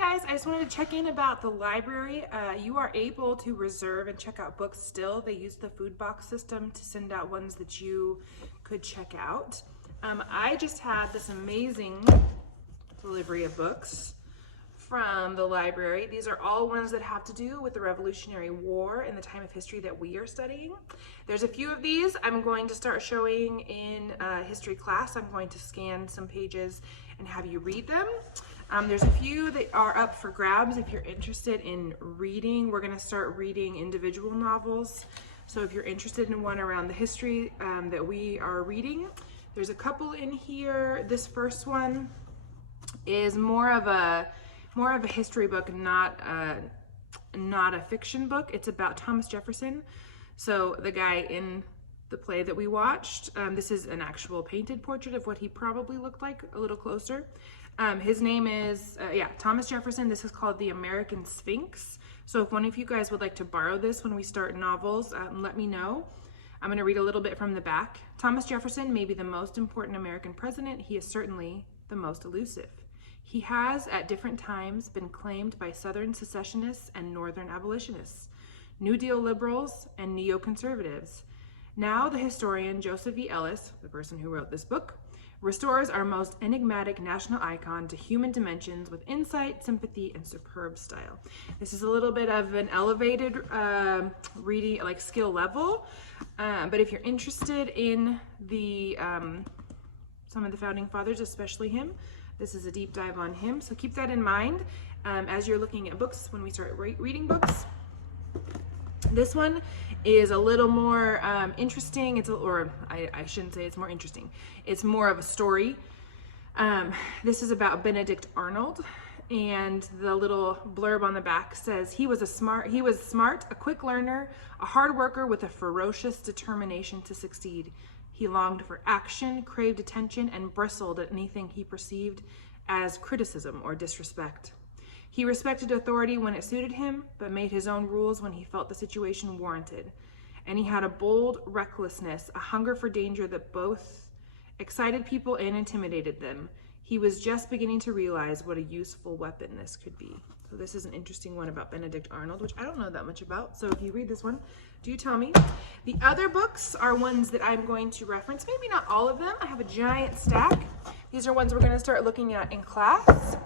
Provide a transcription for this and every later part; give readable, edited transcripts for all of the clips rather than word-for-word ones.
guys, I just wanted to check in about the library. You are able to reserve and check out books still. They use the food box system to send out ones that you could check out. I just had this amazing delivery of books from the library. These are all ones that have to do with the Revolutionary War and the time of history that we are studying. There's a few of these I'm going to start showing in history class. I'm going to scan some pages and have you read them. There's a few that are up for grabs if you're interested in reading. We're going to start reading individual novels. So if you're interested in one around the history that we are reading, there's a couple in here. This first one is more of a history book, not a fiction book. It's about Thomas Jefferson. So the guy in the play that we watched, this is an actual painted portrait of what he probably looked like a little closer. His name is, Thomas Jefferson. This is called The American Sphinx. So if one of you guys would like to borrow this when we start novels, let me know. I'm going to read a little bit from the back. Thomas Jefferson may be the most important American president. He is certainly the most elusive. He has, at different times, been claimed by Southern secessionists and Northern abolitionists, New Deal liberals, and neoconservatives. Now the historian Joseph E. Ellis, the person who wrote this book, restores our most enigmatic national icon to human dimensions with insight, sympathy, and superb style. This is a little bit of an elevated reading, like skill level, but if you're interested in the some of the founding fathers, especially him, this is a deep dive on him. So keep that in mind as you're looking at books when we start reading books. This one is a little more interesting. I shouldn't say it's more interesting. It's more of a story. This is about Benedict Arnold, and the little blurb on the back says he was smart, a quick learner, a hard worker with a ferocious determination to succeed. He longed for action, craved attention, and bristled at anything he perceived as criticism or disrespect. He respected authority when it suited him, but made his own rules when he felt the situation warranted. And he had a bold recklessness, a hunger for danger that both excited people and intimidated them. He was just beginning to realize what a useful weapon this could be. So this is an interesting one about Benedict Arnold, which I don't know that much about. So if you read this one, do tell me. The other books are ones that I'm going to reference, maybe not all of them. I have a giant stack. These are ones we're going to start looking at in class.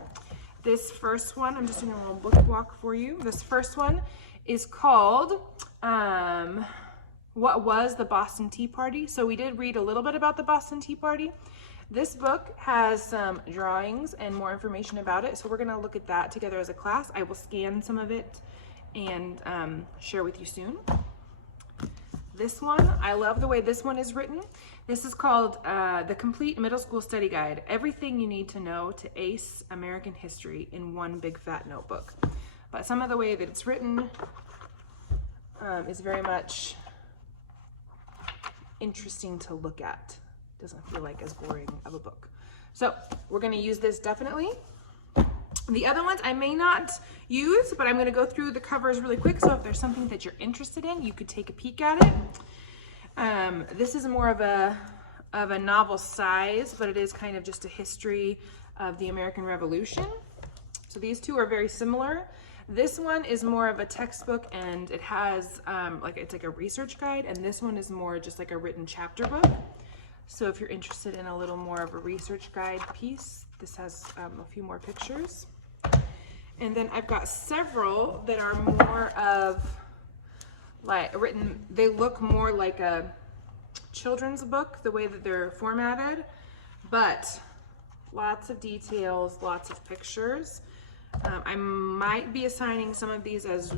This first one, I'm just doing a little book walk for you. This first one is called What Was the Boston Tea Party? So we did read a little bit about the Boston Tea Party. This book has some drawings and more information about it. So we're gonna look at that together as a class. I will scan some of it and share with you soon. This one, I love the way this one is written. This is called The Complete Middle School Study Guide. Everything you need to know to ace American history in one big fat notebook. But some of the way that it's written is very much interesting to look at. Doesn't feel like as boring of a book. So we're gonna use this definitely. The other ones I may not use, but I'm gonna go through the covers really quick. So if there's something that you're interested in, you could take a peek at it. This is more of a novel size, but it is kind of just a history of the American Revolution. So these two are very similar. This one is more of a textbook, and it has it's like a research guide, and this one is more just like a written chapter book. So if you're interested in a little more of a research guide piece, this has a few more pictures. And then I've got several that are more of they look more like a children's book, the way that they're formatted, but lots of details, lots of pictures. I might be assigning some of these as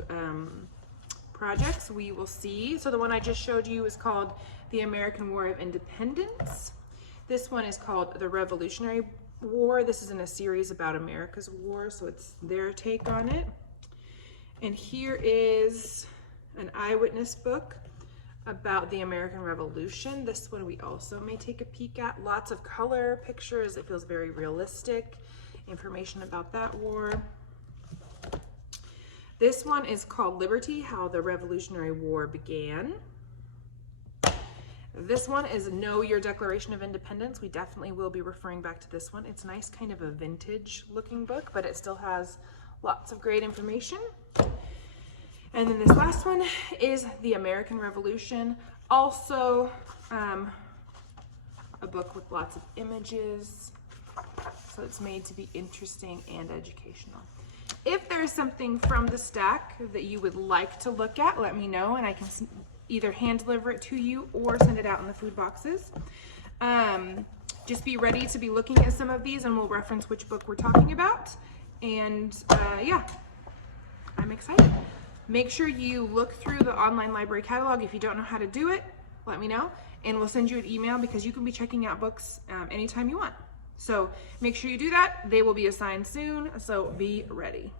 projects. We will see. So the one I just showed you is called The American War of Independence. This one is called The Revolutionary War. This is in a series about America's war, so it's their take on it. And here is an eyewitness book about the American Revolution. This one we also may take a peek at. Lots of color pictures. It feels very realistic. Information about that war. This one is called Liberty, How the Revolutionary War Began. This one is Know Your Declaration of Independence. We definitely will be referring back to this one. It's nice, kind of a vintage looking book, but it still has Lots of great information. And then this last one is The American Revolution. Also, a book with lots of images. So it's made to be interesting and educational. If there's something from the stack that you would like to look at, let me know and I can either hand deliver it to you or send it out in the food boxes. Just be ready to be looking at some of these and we'll reference which book we're talking about. And yeah, I'm excited. Make sure you look through the online library catalog. If you don't know how to do it, let me know and we'll send you an email because you can be checking out books anytime you want. So make sure you do that. They will be assigned soon, so be ready.